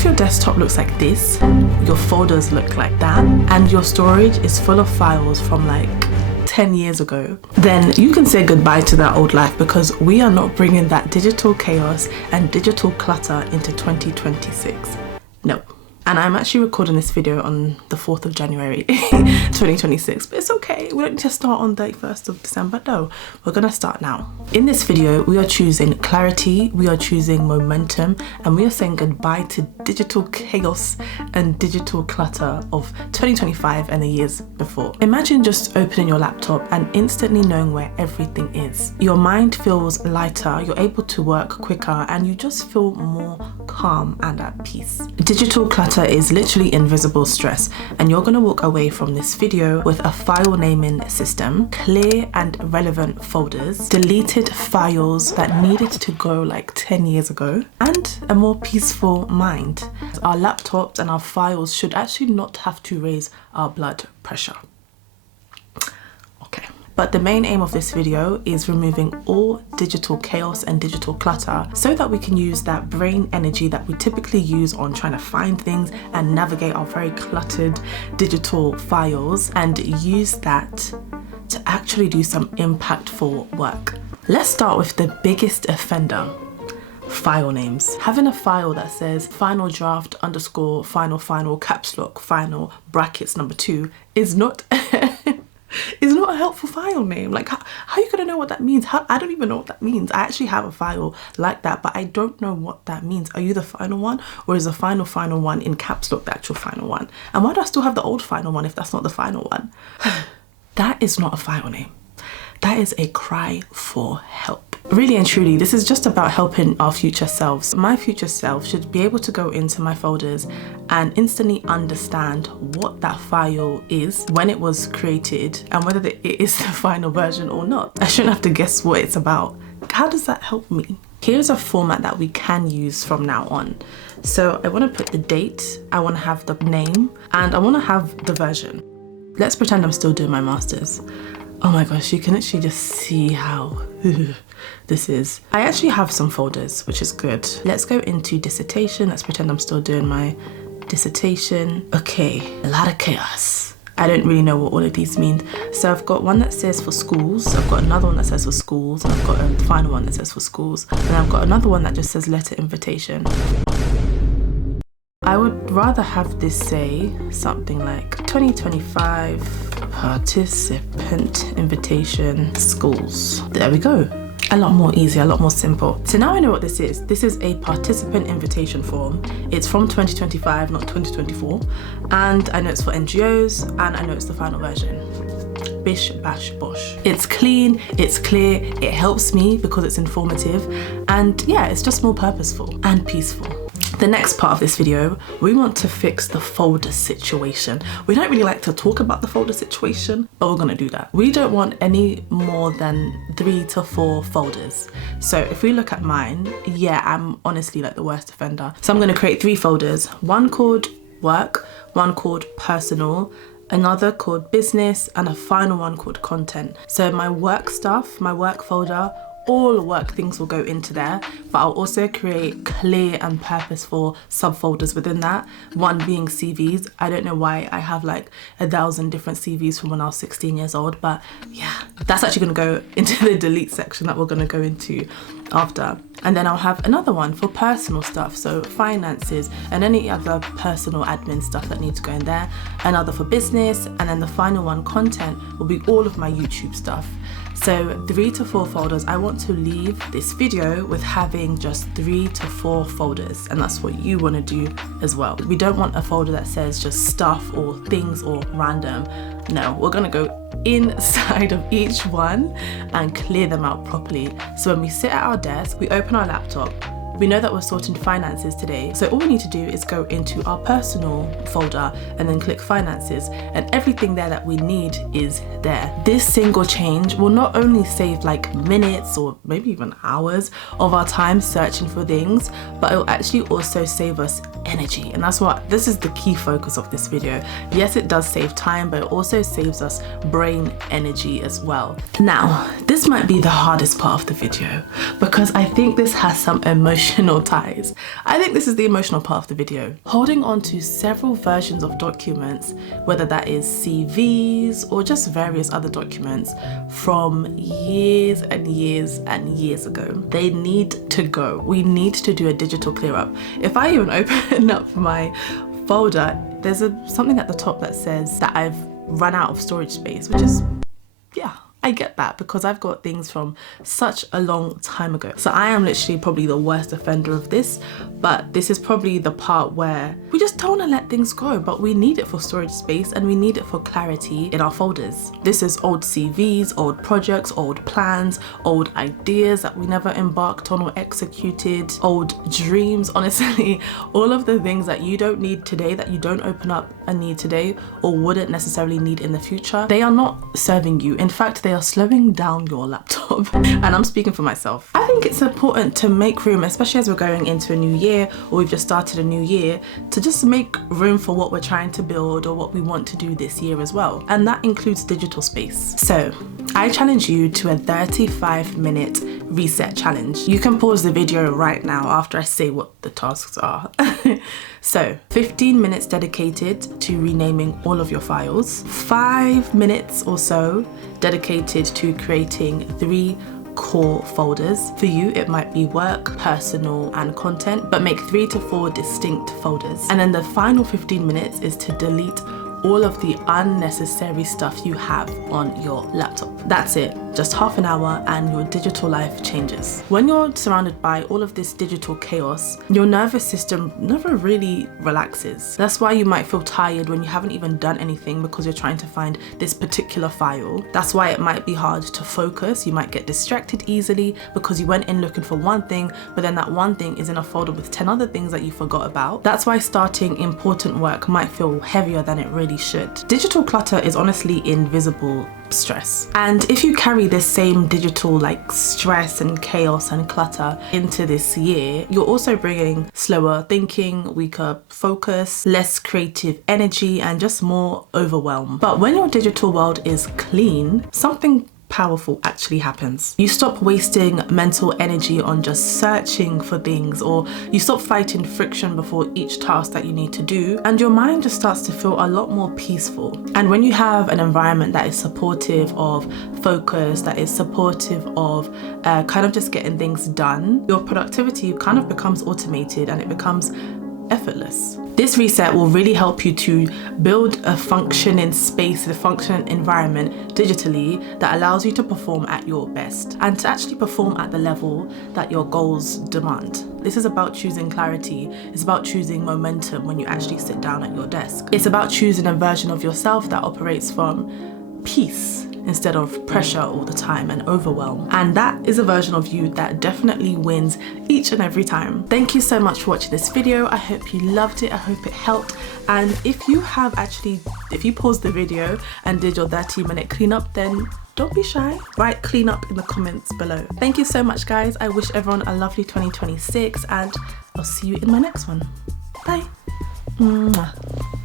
if your desktop looks like this, your folders look like that, and your storage is full of files from like 10 years ago, then you can say goodbye to that old life, because we are not bringing that digital chaos and digital clutter into 2026. No. And I'm actually recording this video on the 4th of January 2026, but it's okay. We don't need to start on the 31st of December. No, we're gonna start now. In this video, we are choosing clarity, we are choosing momentum, and we are saying goodbye to digital chaos and digital clutter of 2025 and the years before. Imagine just opening your laptop and instantly knowing where everything is. Your mind feels lighter, you're able to work quicker, and you just feel more calm and at peace. Digital clutter is literally invisible stress, and you're going to walk away from this video with a file naming system, clear and relevant folders, deleted files that needed to go like 10 years ago, and a more peaceful mind. Our laptops and our files should actually not have to raise our blood pressure. Okay. But the main aim of this video is removing all digital chaos and digital clutter so that we can use that brain energy that we typically use on trying to find things and navigate our very cluttered digital files, and use that to actually do some impactful work. Let's start with the biggest offender. File names. Having a file that says final draft _ final caps lock final brackets #2 is not is not a helpful file name. Like, how are you gonna know what that means? I don't even know what that means. I actually have a file like that, but I don't know what that means. Are you the final one, or is the final one in caps lock the actual final one? And why do I still have the old final one if that's not the final one? That is not a file name. That is a cry for help. Really and truly, this is just about helping our future selves. My future self should be able to go into my folders and instantly understand what that file is, when it was created, and whether it is the final version or not. I shouldn't have to guess what it's about. How does that help me? Here's a format that we can use from now on. So I want to put the date, I want to have the name, and I want to have the version. Let's pretend I'm still doing my masters. Oh my gosh, you can actually just see how this is. I actually have some folders, which is good. Let's go into dissertation. Let's pretend I'm still doing my dissertation. Okay, a lot of chaos. I don't really know what all of these mean. So I've got one that says for schools, I've got another one that says for schools, and I've got a final one that says for schools, and I've got another one that just says letter invitation. I would rather have this say something like 2025 participant invitation schools. There we go. A lot more easy, a lot more simple. So now I know what this is. This is a participant invitation form. It's from 2025, not 2024. And I know it's for NGOs, and I know it's the final version. Bish, bash, bosh. It's clean, it's clear, it helps me because it's informative, and yeah, it's just more purposeful and peaceful. The next part of this video, we want to fix the folder situation. We don't really like to talk about the folder situation, but we're gonna do that. We don't want any more than 3 to 4 folders. So if we look at mine, yeah, I'm honestly like the worst offender. So I'm gonna create 3 folders, one called work, one called personal, another called business, and a final one called content. So my work stuff, my work folder, all work things will go into there, but I'll also create clear and purposeful subfolders within that, one being CVs. I don't know why I have like 1,000 different CVs from when I was 16 years old, but yeah, that's actually gonna go into the delete section that we're gonna go into after. And then I'll have another one for personal stuff, so finances and any other personal admin stuff that needs to go in there, another for business, and then the final one, content, will be all of my YouTube stuff. So 3 to 4 folders. I want to leave this video with having just 3 to 4 folders, and that's what you want to do as well. We don't want a folder that says just stuff or things or random. No, we're gonna go inside of each one and clear them out properly. So when we sit at our desk, we open our laptop, we know that we're sorting finances today, so all we need to do is go into our personal folder and then click finances, and everything there that we need is there. This single change will not only save like minutes or maybe even hours of our time searching for things, but it will actually also save us energy, and this is the key focus of this video. Yes, it does save time, but it also saves us brain energy as well. Now, this might be the hardest part of the video because I think this has some emotional emotional ties. I think this is the emotional part of the video. Holding on to several versions of documents, whether that is CVs or just various other documents from years and years and years ago. They need to go. We need to do a digital clear up. If I even open up my folder, there's something at the top that says that I've run out of storage space, which is, yeah, I get that because I've got things from such a long time ago. So I am literally probably the worst offender of this, but this is probably the part where we just don't want to let things go, but we need it for storage space and we need it for clarity in our folders. This is old CVs, old projects, old plans, old ideas that we never embarked on or executed, old dreams, honestly, all of the things that you don't need today, that you don't open up and need today or wouldn't necessarily need in the future. They are not serving you. In fact, they are slowing down your laptop. And I'm speaking for myself. I think it's important to make room, especially as we're going into a new year or we've just started a new year, to just make room for what we're trying to build or what we want to do this year as well. And that includes digital space. So I challenge you to a 35-minute reset challenge. You can pause the video right now after I say what the tasks are. So 15 minutes dedicated to renaming all of your files, 5 minutes or so dedicated to creating 3 core folders. For you, it might be work, personal, and content, but make 3 to 4 distinct folders. And then the final 15 minutes is to delete all of the unnecessary stuff you have on your laptop. That's it, just half an hour and your digital life changes. When you're surrounded by all of this digital chaos, your nervous system never really relaxes. That's why you might feel tired when you haven't even done anything because you're trying to find this particular file. That's why it might be hard to focus. You might get distracted easily because you went in looking for one thing, but then that one thing is in a folder with 10 other things that you forgot about. That's why starting important work might feel heavier than it really should. Digital clutter is honestly invisible stress. And if you carry this same digital stress and chaos and clutter into this year, you're also bringing slower thinking, weaker focus, less creative energy, and just more overwhelm. But when your digital world is clean, something powerful actually happens. You stop wasting mental energy on just searching for things, or you stop fighting friction before each task that you need to do, and your mind just starts to feel a lot more peaceful. And when you have an environment that is supportive of focus, that is supportive of kind of just getting things done, your productivity kind of becomes automated and it becomes effortless. This reset will really help you to build a functioning space, a functioning environment digitally that allows you to perform at your best and to actually perform at the level that your goals demand. This is about choosing clarity. It's about choosing momentum when you actually sit down at your desk. It's about choosing a version of yourself that operates from peace instead of pressure all the time and overwhelm. And that is a version of you that definitely wins each and every time. Thank you so much for watching this video. I hope you loved it. I hope it helped. And if you paused the video and did your 30-minute cleanup, then don't be shy. Write clean up in the comments below. Thank you so much, guys. I wish everyone a lovely 2026 and I'll see you in my next one. Bye. Mwah.